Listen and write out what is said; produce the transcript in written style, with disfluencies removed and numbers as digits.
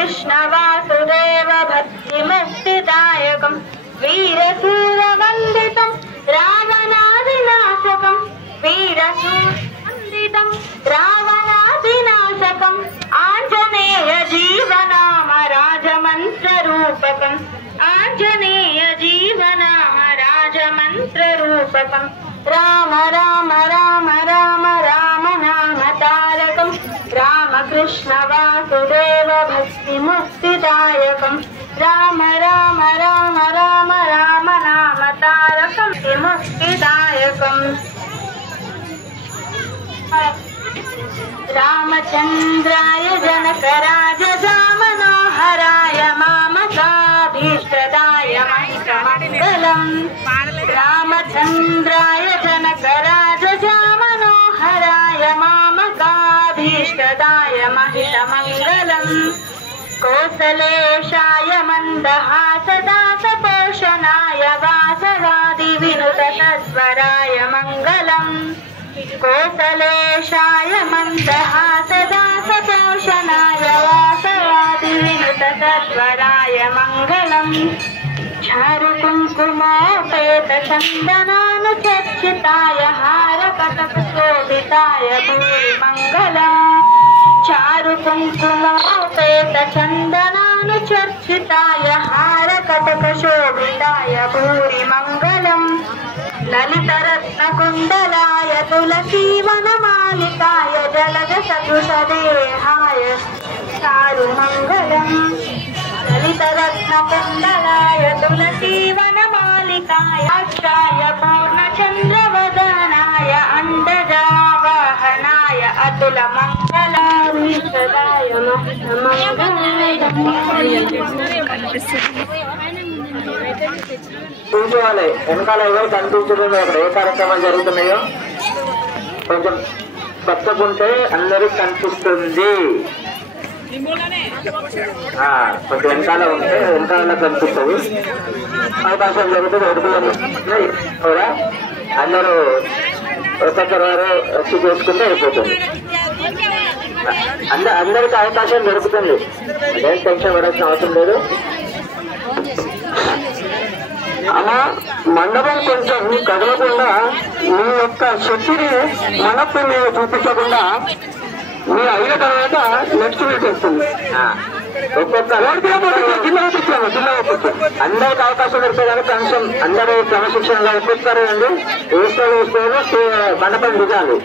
कृष्ण वासुदेव भक्ति मुक्तिदायकं वीरसूरवन्दितं रावणादिनाशकं वीरसूरवन्दितं रावणादिनाशकं आञ्जनेय जीवनाम राजमन्त्ररूपकं आञ्जनेय जीवनाम राजमन्त्ररूपकं राम राम राम राम राम नाम तारकं रामकृष्ण वासुदेव भक्ति मुक्तिदायकं राम राम राम राम राम नाम तारकं मुक्तिदायकं रामचन्द्राय जनकराजजामनोहराय मामकाभीष्टदाय मङ्गलम् रामचन्द्राय जनकराजजामनोहराय मामकाभीष्टदाय महिषमङ्गलम् कोसलेशाय मन्दहासदासपोषणाय वासवादिविनुततत्वराय मङ्गलम् कोसलेशाय मन्दहासदासपोषणाय वासवादिविनुततत्वराय मङ्गलम् चारुकुङ्कुमोपेतचन्दनानुचर्चिताय हारकटकशोभिताय भूरिमङ्गलम् चारुकुङ्कुमोपेतचन्दनानुचर्चिताय हारकटकशोभिताय भूरिमङ्गलम् ललितरत्नकुण्डलाय तुलसीवनमालिकाय जलजसदृशदेहाय चारुमङ्गलम् ललितरत्नकुण्डलाय तुलसीवनमालिकाय अक्षाय पूर्णचन्द्रवदनाय अण्डजावाहनाय अतुलमङ्गलाय చూసుకోవాలి వెనకాల ఎవరు కనిపించడం అక్కడ ఏ కార్యక్రమాలు జరుగుతున్నాయో కొంచెం పచ్చకుంటే అందరికి కనిపిస్తుంది కొంచెం వెనకాల ఉంటే వెనకాల కనిపిస్తుంది అవకాశం జరుగుతుంది కూడా అందరూ ఒక్కొక్కరు వారు వచ్చి చేసుకుంటే అయిపోతుంది అందరికి అవకాశం దొరుకుతుంది అదేం టెన్షన్ పడాల్సిన అవసరం లేదు అలా మండపం కొంచెం కదలకుండా మీ యొక్క శక్తిని మనకు మీరు చూపించకుండా మీ అయిన తర్వాత నెక్స్ట్ వీక్ వస్తుంది అందరికి అవకాశం దొరికితే కానీ కనీసం అందరూ క్రమశిక్షణగా ఒక్కొక్కరు అండి వేసుకోవాలి మండపం దిగాలి